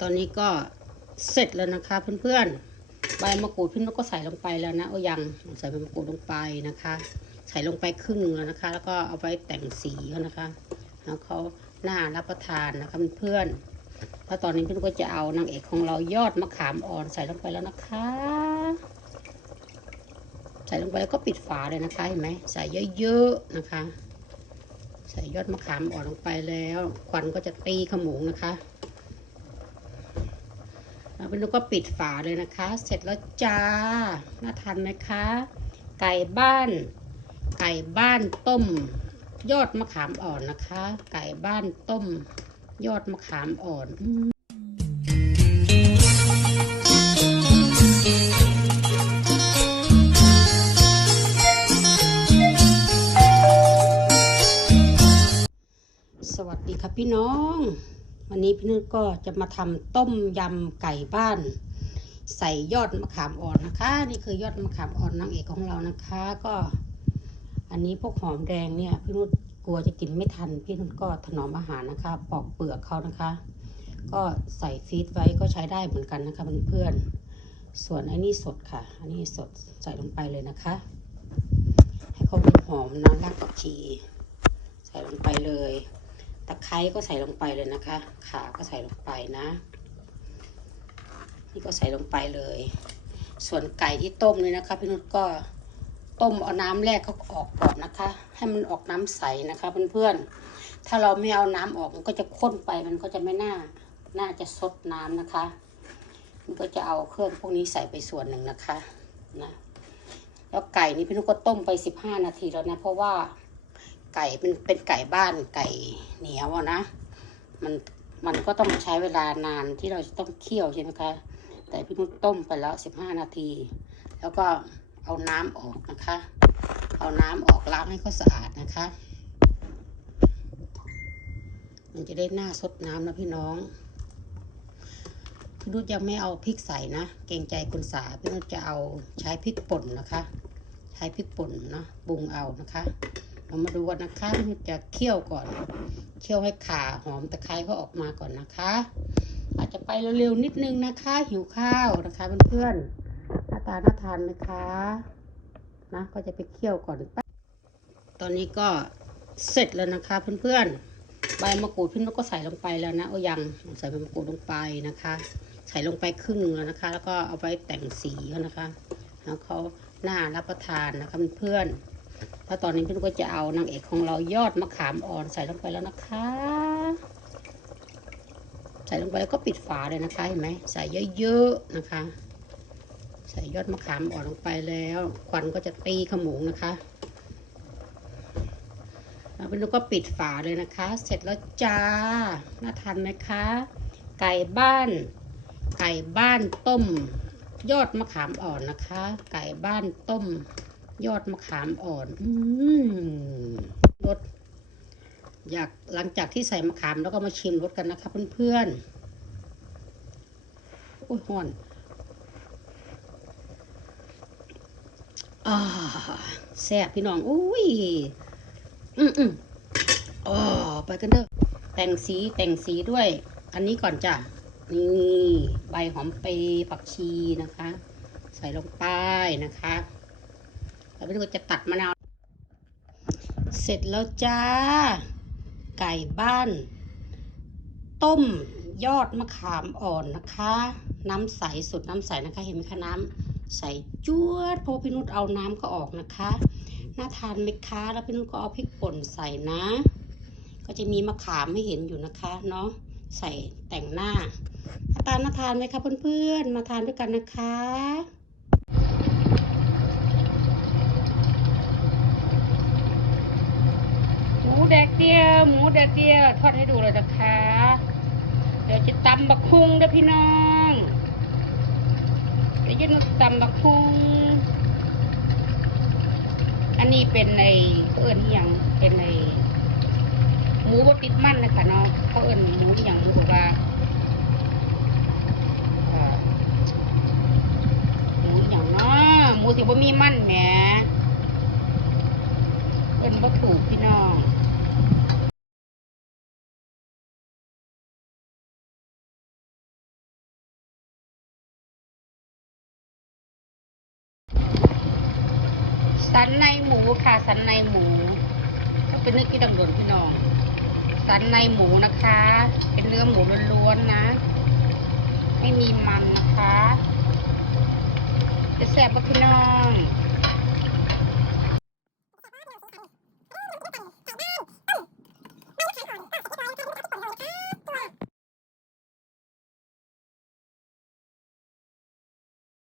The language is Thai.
ตอนนี้ก็เสร็จแล้วนะคะเพื่อนๆ ใบมะกรูดพี่นุก็ใส่ลงไปแล้วนะโอ้ยังใส่ใบมะกรูดลงไปนะคะ ใส่ลงไปครึ่งหนึงแล้วนะคะ แล้วก็เอาไว้แต่งสีเขานะคะ แล้วเขาหน้ารับประทานนะคะเพื่อนๆแล้วตอนนี้พี่นุก็จะเอานางเอกของเรายอดมะขามอ่อนใส่ลงไปแล้วนะคะ ใส่ลงไปแล้วก็ปิดฝาเลยนะคะเห็นไหมใส่เยอะๆนะคะ ใส่ยอดมะขามอ่อนลงไปแล้ว ควันก็จะตีขโมงนะคะ แล้วเป็นลูกก็ปิดฝาเลยนะคะ เสร็จแล้วจ้า น่าทานไหมคะ ไก่บ้าน ไก่บ้านต้ม ยอดมะขามอ่อนนะคะ ไก่บ้านต้ม ยอดมะขามอ่อนสวัสดีครับพี่น้อง วันนี้พี่นุชก็จะมาทำต้มยำไก่บ้าน ใส่ยอดมะขามอ่อนนะคะ นี่คือยอดมะขามอ่อนนางเอกของเรานะคะ ก็ อันนี้พวกหอมแดงเนี่ยพี่นุชกลัวจะกินไม่ทัน พี่นุชก็ถนอมอาหารนะคะ ปอกเปลือกเขานะคะ ก็ใส่ฟีดไว้ก็ใช้ได้เหมือนกันนะคะเพื่อนๆส่วนอันนี้สดค่ะ อันนี้สดใส่ลงไปเลยนะคะ ให้เขาหอมนะรากผักชีใส่ลงไปเลย ตะไคร้ก็ใส่ลงไปเลยนะคะ ขาก็ใส่ลงไปนะ นี่ก็ใส่ลงไปเลย ส่วนไก่ที่ต้มเลยนะคะพี่นุชก็ต้มเอาน้ำแรกเขาออกก่อนนะคะ ให้มันออกน้ำใสนะคะเพื่อนๆ ถ้าเราไม่เอาน้ำออกมันก็จะข้นไปมันก็จะไม่น่า น่าจะซดน้ำนะคะ มันก็จะเอาเครื่องพวกนี้ใส่ไปส่วนหนึ่งนะคะนะ แล้วไก่นี่พี่นุชก็ต้มไปสิบห้านาทีแล้วนะ เพราะว่า ไก่เป็นเป็นไก่บ้านไก่เหนียวอะนะ มันมันก็ต้องใช้เวลานานที่เราจะต้องเคี่ยวใช่ไหมคะ แต่พี่นุชต้มไปแล้วสิบห้านาที แล้วก็เอาน้ำออกนะคะ เอาน้ำออกล้างให้เขาสะอาดนะคะ มันจะได้หน้าซดน้ำนะพี่น้องพี่นุชยังไม่เอาพริกใส่นะ เกรงใจคุณสาพี่นุชจะเอาใช้พริกป่นนะคะ ใช้พริกป่นเนาะปรุงเอานะคะ เรามาดูกันนะคะ จะเคี่ยวก่อน เคี่ยวให้ขาหอมตะไคร้เขาออกมาก่อนนะคะ อาจจะไปเร็วๆนิดนึงนะคะ หิวข้าวนะคะเพื่อนๆหน้าตาน่าทานไหมคะนะก็จะไปเคี่ยวก่อนแป๊บตอนนี้ก็เสร็จแล้วนะคะ เพื่อนๆ ใบมะกรูดพี่นุก็ใส่ลงไปแล้วนะโอ้ยังใส่ใบมะกรูดลงไปนะคะ ใส่ลงไปครึ่งหนึงแล้วนะคะ แล้วก็เอาไว้แต่งสีนะคะ แล้วเขาหน้ารับประทานนะคะเพื่อนๆ แล้วตอนนี้พี่นุชก็จะเอานางเอกของเรายอดมะขามอ่อนใส่ลงไปแล้วนะคะ ใส่ลงไปแล้วก็ปิดฝาเลยนะคะเห็นไหมใส่เยอะๆนะคะ ใส่ยอดมะขามอ่อนลงไปแล้ว ควันก็จะตีขโมงนะคะแล้วพี่นุชก็ปิดฝาเลยนะคะ เสร็จแล้วจ้าน่าทานไหมคะ ไก่บ้าน ไก่บ้านต้ม ยอดมะขามอ่อนนะคะ ไก่บ้านต้ม ยอดมะขามอ่อน อืรสอยากหลังจากที่ใส่มะขามแล้วก็มาชิมรสกันนะคะเพื่อนๆโอ้ยห่อนอ่าแซ่บพี่น้อง อุ้ย อืมอืมอ๋อไปกันเด้อ แต่งสีแต่งสีด้วย อันนี้ก่อนจ้ะ นี่ ใบหอมเปรย์ผักชีนะคะ ใส่ลงไปนะคะ แล้วพี่ก็จะตัดมะนาว เสร็จแล้วจ้า ไก่บ้าน ต้มยอดมะขามอ่อนนะคะ น้ำใสสุดน้ำใสนะคะ เห็นไหมคะน้ำใสจวดเพราะพี่นุชเอาน้ำก็ออกนะคะ น่าทานไหมคะ แล้วพี่นุชก็เอาพริกป่นใส่นะ ก็จะมีมะขามให้เห็นอยู่นะคะเนาะใส่แต่งหน้าหน้าตาน่าทานไหมคะเพื่อนๆ มาทานด้วยกันนะคะ หมูแดดเดีย วหมูแดดเดียวทอดให้ดูเลยนะคะ เดี๋ยวจะตำบักคุงเด้อพี่น้องเดี๋ยวจะนุตำบักคุงอันนี้เป็นในเขาเอิญอย่างเป็นในหมูบดติดมันนะคะเนาะเขาเอิญหมูอย่างหมูบอกว่าหมูอหย่างเนาะหมูสิบ่มีมันแหมเอิญบ่ถูกพี่น้อง สันในหมูค่ะ สันในหมูก็เป็นเนื้อกี้ดังโดนพี่น้อง สันในหมูนะคะ เป็นเนื้อหมูล้วนๆนะ ไม่มีมันนะคะจะแซ่บปะพี่น้อง